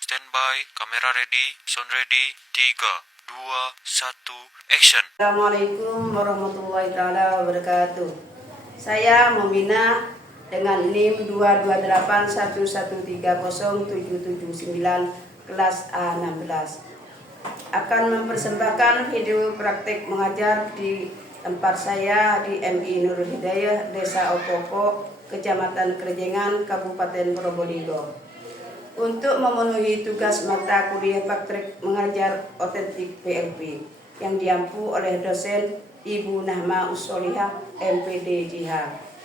standby, kamera ready, sound ready, 3, 2, 1, action. Assalamualaikum warahmatullahi taala wabarakatuh. Saya Muminah dengan NIM 22811307779 kelas A16 akan mempersembahkan video praktik mengajar di tempat saya di MI Nurul Hidayah, Desa Opopo, Kecamatan Krejengan, Kabupaten Probolinggo. Untuk memenuhi tugas mata kuliah praktik mengajar otentik PLP yang diampu oleh dosen Ibu Nahma Ussolihah, MPD JIH.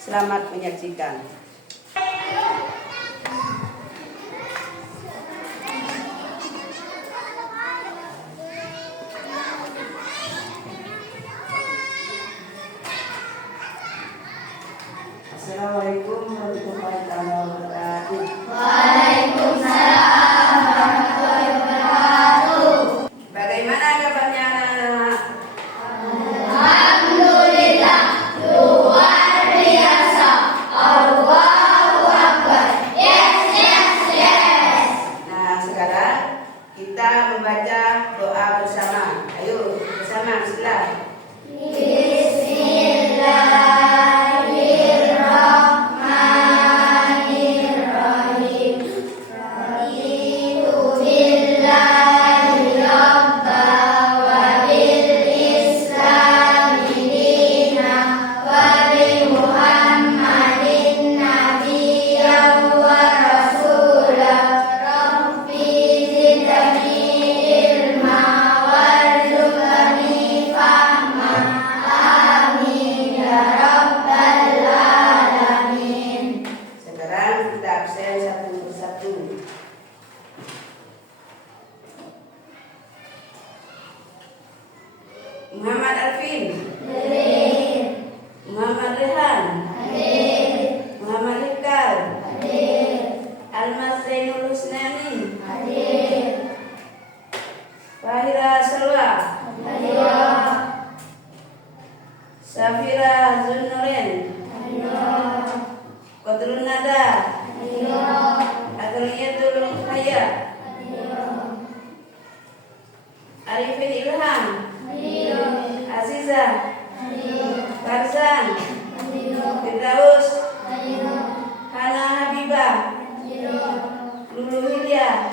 Selamat menyaksikan. Assalamualaikum warahmatullahi wabarakatuh. Waalaikumsalam warahmatullahi wabarakatuh. Bagaimana kabarnya anak-anak? Alhamdulillah, luar biasa. Allahu Akbar. Yes. Nah, sekarang kita membaca doa bersama. Ayo bersama, bismillah. Muhammad Alvin, Muhammad Rehan, Muhammad Rifkal, Almas Zainul Husnani, Fahira Salwa, Safira Zunurin, Qadrun Nada, Adliyatul Hayat, Arifin Ilham, Aziza, Farzan, Firdaus, Hana Habibah, Lulu Hilya,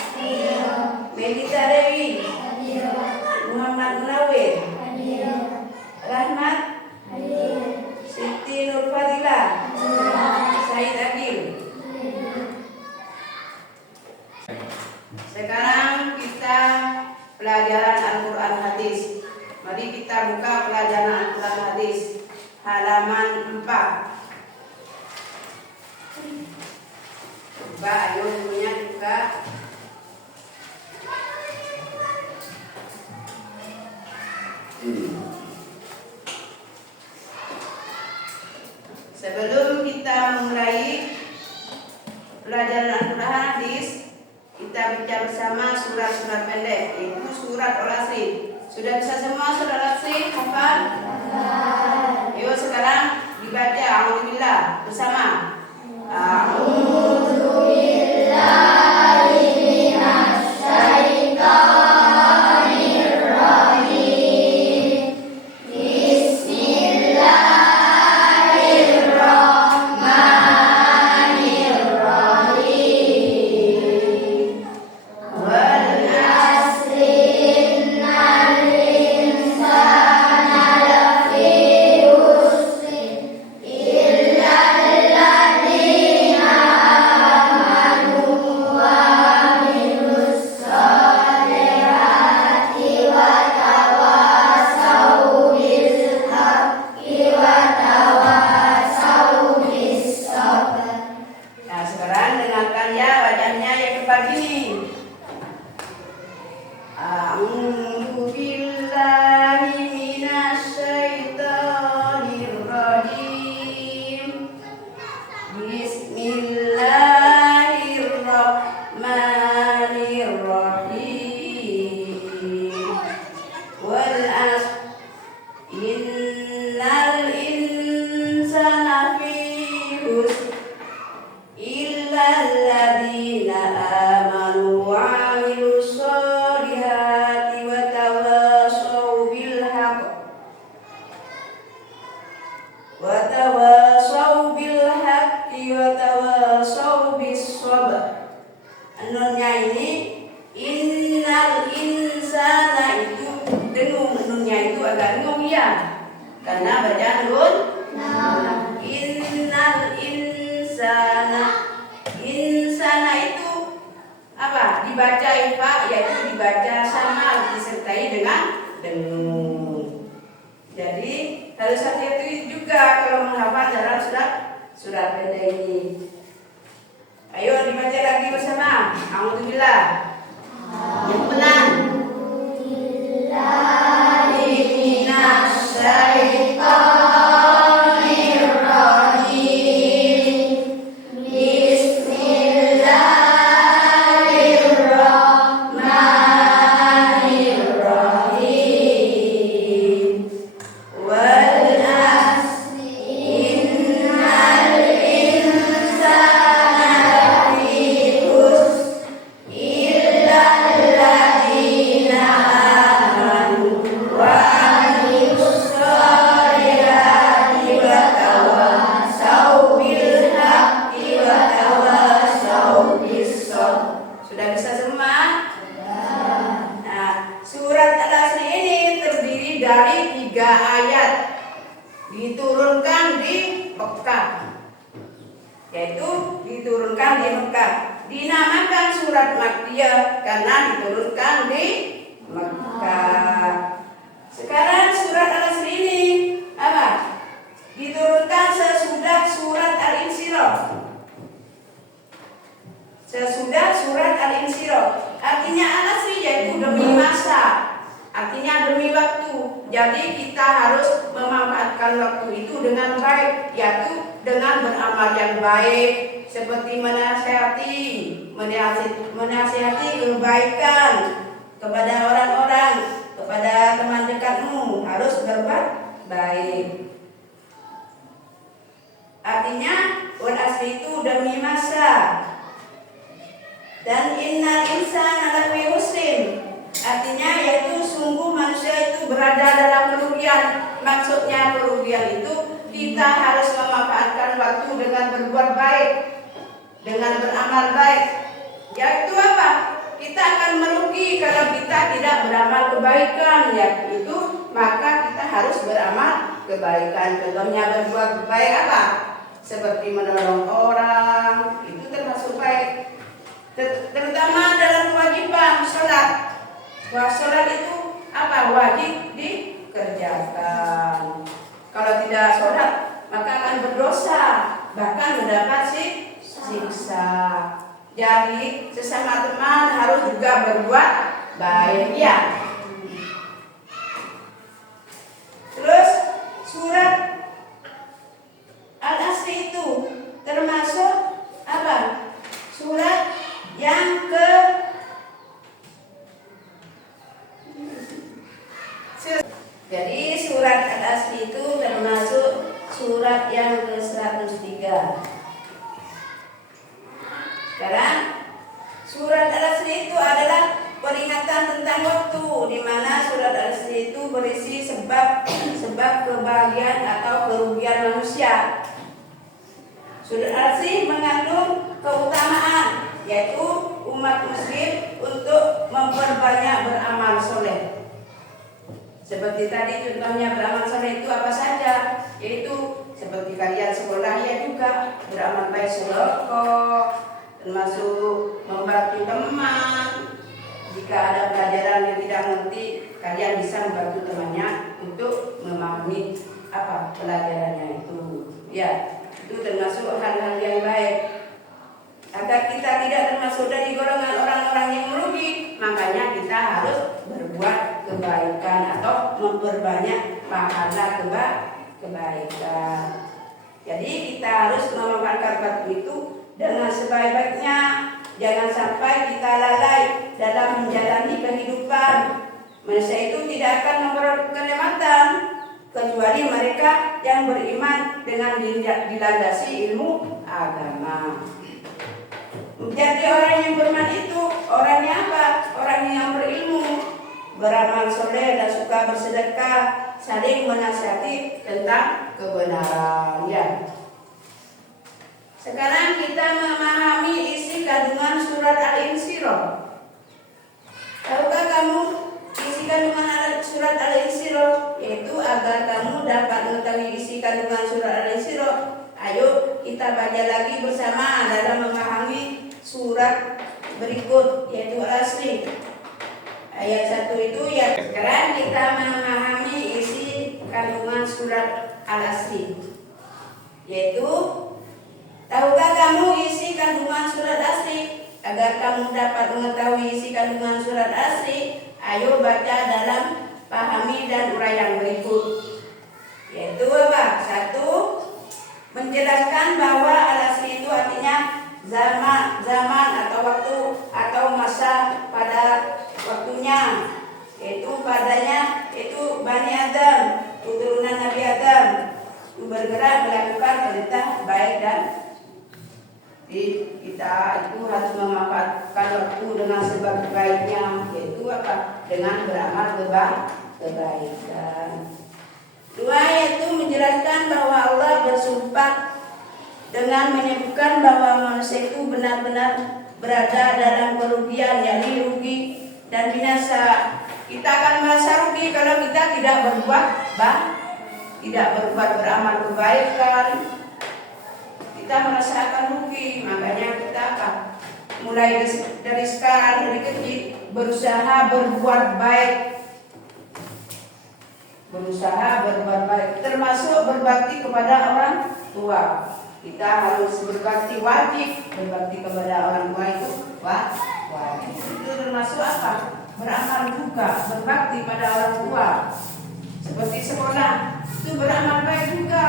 Melita Dewi, Muhammad Munawir, Rahmat, Siti Nur Fadilah, Said Akil. Sekarang kita pelajaran Al-Quran Hadis. Mari kita buka pelajaran Al-Quran Hadis halaman 4. Buka, ayo semuanya buka. Sebelum kita memulai pelajaran Al-Quran Hadis, kita baca bersama surat-surat pendek, yaitu surat Al-Asr. Sudah bisa semua surat Al-Asr? Hafal? Yuk sekarang dibaca A'udzubillah bersama. A'udzubillahi minasyaitonir rajim. Bismillahirrahmanirrahim. Wal asri innal insana lafi khusr illa alladzina dibaca Ipa, yaitu dibaca sama disertai dengan dengung. Jadi harus hati-hati juga kalau menghafal dalam surat pendek ini. Ayo dibaca lagi bersama. Alhamdulillah. Yang pelan. Sudah bisa semua? Nah, surat Al-Asr ini terdiri dari 3 ayat, diturunkan di Mekah, yaitu diturunkan di Mekah. Dinamakan surat Makkiyah karena diturunkan di Mekah. Sekarang surat Al-Asr ini apa? Diturunkan sesudah surat Al-Insyirah. Sesudah surat Al-Insyirah. Artinya Al-Asr yaitu demi masa, artinya demi waktu. Jadi kita harus memanfaatkan waktu itu dengan baik, yaitu dengan beramal yang baik, seperti menasihati kebaikan kepada orang-orang, kepada teman dekatmu, harus berbuat baik. Artinya Al-Asr itu demi masa. Dan innal insana lafi khusrin, artinya yaitu sungguh manusia itu berada dalam kerugian. Maksudnya kerugian itu kita harus memanfaatkan waktu dengan berbuat baik, dengan beramal baik. Yaitu apa? Kita akan merugi kalau kita tidak beramal kebaikan, yaitu maka kita harus beramal kebaikan. Contohnya berbuat baik apa? Seperti menolong orang, itu termasuk baik. Terutama dalam kewajiban sholat. Sholat itu apa? Wajib dikerjakan. Kalau tidak sholat maka akan berdosa, bahkan mendapat siksa. Jadi sesama teman harus juga berbuat baik, ya. Terus surat Al-Asr itu termasuk apa? Surat yang jadi surat Al-Asr itu termasuk surat yang ke-103. Sekarang surat Al-Asr itu adalah peringatan tentang waktu, di mana surat Al-Asr itu berisi sebab kebahagiaan atau kerugian manusia. Surat Al-Asr mengandung keutamaan, yaitu umat muslim untuk memperbanyak beramal soleh. Seperti tadi contohnya beramal soleh itu apa saja, yaitu seperti kalian sekolah ya juga beramal baik sedekah, termasuk membantu teman. Jika ada pelajaran yang tidak mengerti, kalian bisa membantu temannya untuk memahami apa pelajarannya itu. Ya, itu termasuk hal-hal yang baik. Agar kita tidak termasuk dari golongan orang-orang yang merugi, makanya kita harus berbuat kebaikan atau memperbanyak pahala kebaikan. Jadi kita harus memanfaatkan waktu itu dengan sebaik-baiknya. Jangan sampai kita lalai dalam menjalani kehidupan. Manusia itu tidak akan memperoleh kenikmatan kecuali mereka yang beriman dengan dilandasi ilmu agama. Jadi orang yang beriman itu orangnya apa? Orang yang berilmu, beramal soleh dan suka bersedekah, saling menasihati tentang kebenaran. Ya. Sekarang kita memahami isi kandungan surat Al-Insyirah. Tahukah kamu isi kandungan surat Al-Insyirah? Yaitu agar kamu dapat mengetahui isi kandungan surat Al-Insyirah, ayo kita baca lagi bersama dalam memahami surat berikut yaitu Al-Asri. Ayat 1 itu ya. Sekarang kita memahami isi kandungan surat Al-Asri, yaitu tahukah kamu isi kandungan surat Asri? Agar kamu dapat mengetahui isi kandungan surat Asri, ayo baca dalam pahami dan uraian berikut. Yaitu apa? 1. Menjelaskan bahwa Al-Asri itu artinya zaman atau waktu atau masa pada waktunya, yaitu padanya itu Bani Adam, keturunan Nabi Adam, bergerak melakukan perintah baik dan kita itu harus memanfaatkan waktu dengan sebaik-baiknya, yaitu apa? Dengan beramal kebaikan. 2 yaitu menjelaskan bahwa Allah bersumpah dengan menyebutkan bahwa manusia itu benar-benar berada dalam kerugian, yakni rugi dan binasa. Kita akan merasa rugi kalau kita tidak berbuat beramal kebaikan. Kita merasakan rugi, makanya kita akan mulai dari sekarang, dari kecil, berusaha berbuat baik, termasuk berbakti kepada orang tua. Kita harus berbakti, wajib berbakti kepada orang tua itu wajib. Itu termasuk apa? Beramal juga, berbakti pada orang tua. Seperti sekolah, itu beramal baik juga.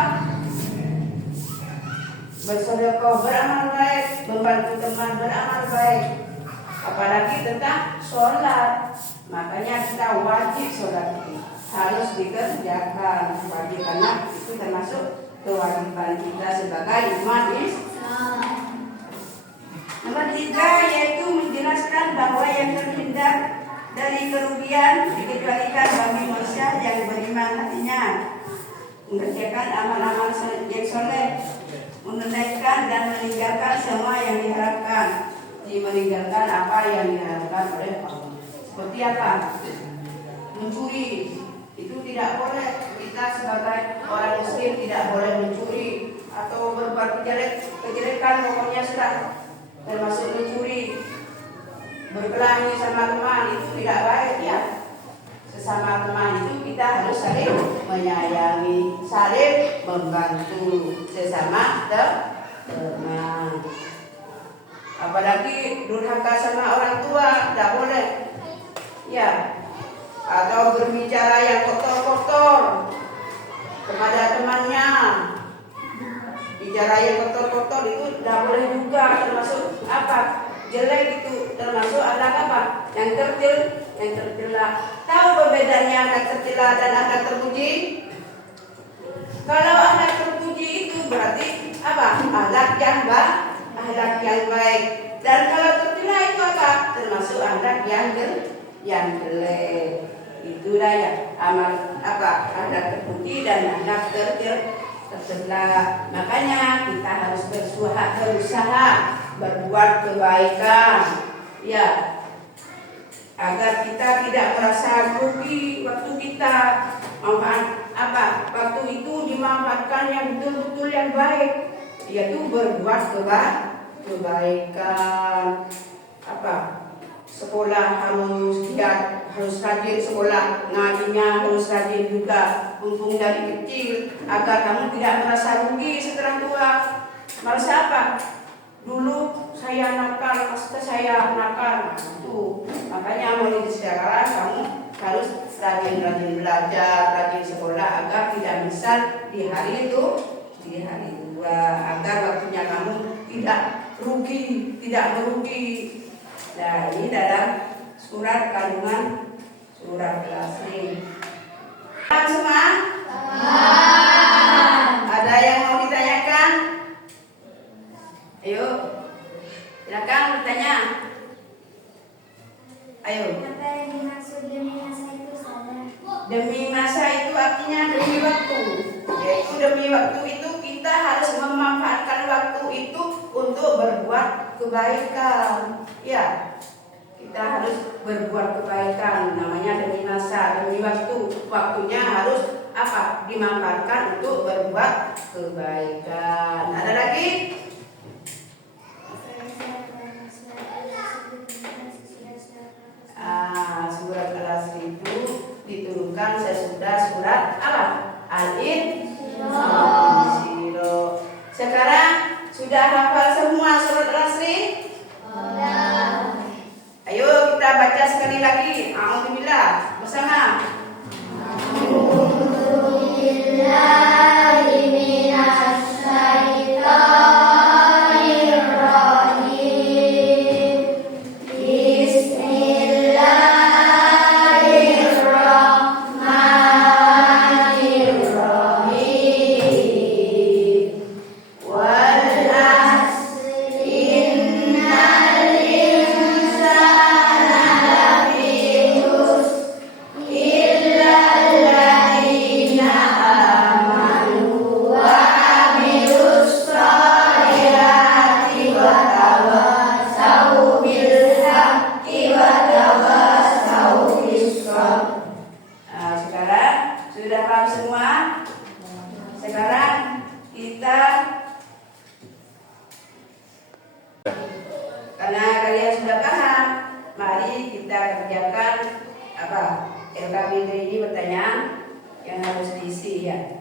Bersedekah beramal baik, membantu teman beramal baik, apalagi tentang sholat. Makanya kita wajib sholat ini harus dikerjakan wajib, karena itu termasuk kewajiban kita sebagai umat Islam. Nomor 3 yaitu menjelaskan bahwa yang terhindar dari kerugian dikecualikan bagi manusia yang beriman hatinya, mengerjakan amal-amal yang soleh, menunaikan dan meninggalkan semua yang diharapkan, meninggalkan apa yang diharapkan oleh Allah. Seperti apa? Mencuri itu tidak boleh. Kita sebagai orang muslim tidak boleh mencuri atau berbuat kejelekan, pokoknya sudah termasuk mencuri. Berkelahi sama teman itu tidak baik ya. Sesama teman itu kita harus saling menyayangi, saling membantu sesama teman. Apalagi durhaka sama orang tua tidak boleh ya, atau berbicara yang kotor-kotor kepada temannya. Bicara yang kotor-kotor itu tidak boleh juga, termasuk apa? Jelek itu termasuk anak apa? Yang tercela. Tahu perbedaannya anak tercela dan anak terpuji? Kalau anak terpuji itu berarti apa? Anak yang baik. Dan kalau tercela itu apa? Termasuk anak yang jelek. Itulah ya amal apa? Anak terpuji dan anak tercela. Makanya kita harus berusaha berbuat kebaikan ya, agar kita tidak merasa rugi waktu kita. Manfaat apa? Waktu itu dimanfaatkan yang betul-betul yang baik, yaitu berbuat kebaikan. Apa? Sekolah harus giat, harus rajin sekolah, ngajinya harus rajin juga, mumpung dari kecil, agar kamu tidak merasa rugi setelah tua. Merasa apa? Dulu saya nakal, pasti saya nakal. Itu makanya mulai sekarang kamu harus rajin belajar, rajin sekolah, agar tidak misal di hari tua, agar waktunya kamu tidak merugi. Nah, ini dalam surat kandungan surat Al-Asri. Semua? Ada yang mau ditanyakan? Ayo, silakan bertanya. Ayo. Apa yang dimaksud demi masa itu, Ustazah? Demi masa itu artinya demi waktu. Yaitu demi waktu itu kita harus memanfaatkan waktu itu untuk berbuat kebaikan. Ya, kita harus berbuat kebaikan. Namanya demi masa, demi waktu. Waktunya harus apa? Dimanfaatkan untuk berbuat kebaikan. Ada lagi? Sudah hafal semua surat Al-Asri? Ayo kita baca sekali lagi. Alhamdulillah bersama. Sudah paham semua? Sekarang kita, karena kalian sudah paham, mari kita kerjakan apa? LKBD ini pertanyaan yang harus diisi ya.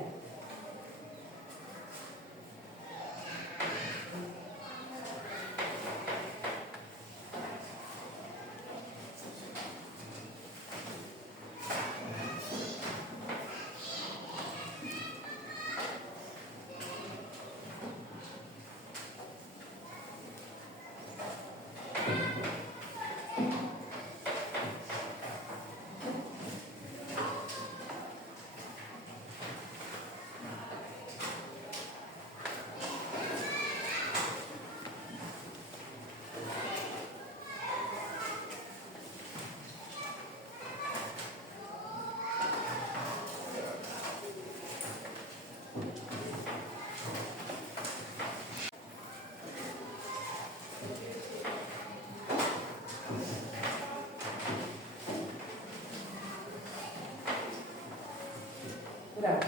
Udah.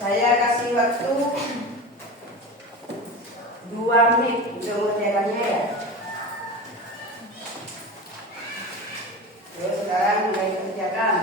Saya kasih waktu 2 menit untuk mengerjakannya ya. Oke, sekarang mulai kerjakan.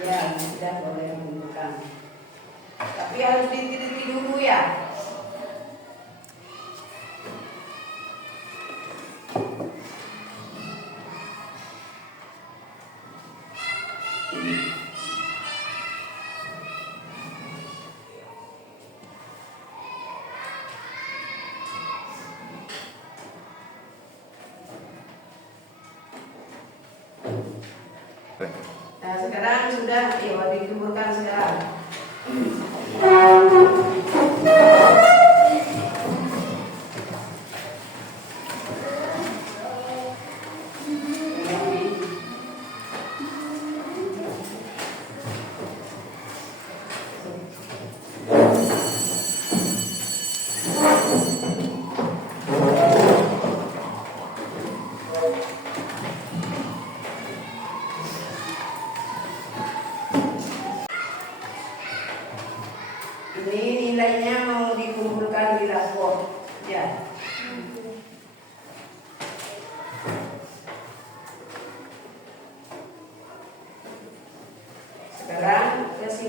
Ya, sudah boleh menunjukkan. Tapi harus diteliti dulu ya. Nah, sekarang sudah, ya dikumpulkan sekarang.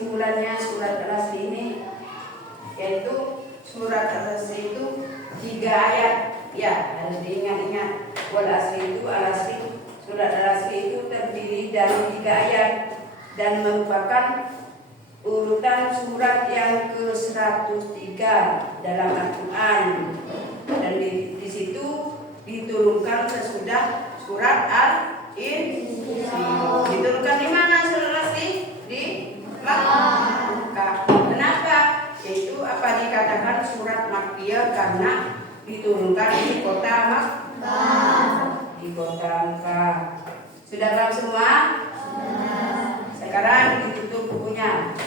kesimpulannya surat Al-Asr ini, yaitu surat Al-Asr itu 3 ayat. Ya, harus diingat-ingat. Wal asri itu Al-Asr. Surat Al-Asr itu terdiri dari 3 ayat dan merupakan urutan surat yang ke-103 dalam Al-Quran, dan di situ diturunkan sesudah surat Al-Insyirah. Diturunkan di mana surat Al-Asr? Di Makkah. Kenapa? Yaitu apa dikatakan surat Makkiyah karena diturunkan di kota Makkah. Di kota Makkah. Sudah paham semua? Sekarang ditutup bukunya.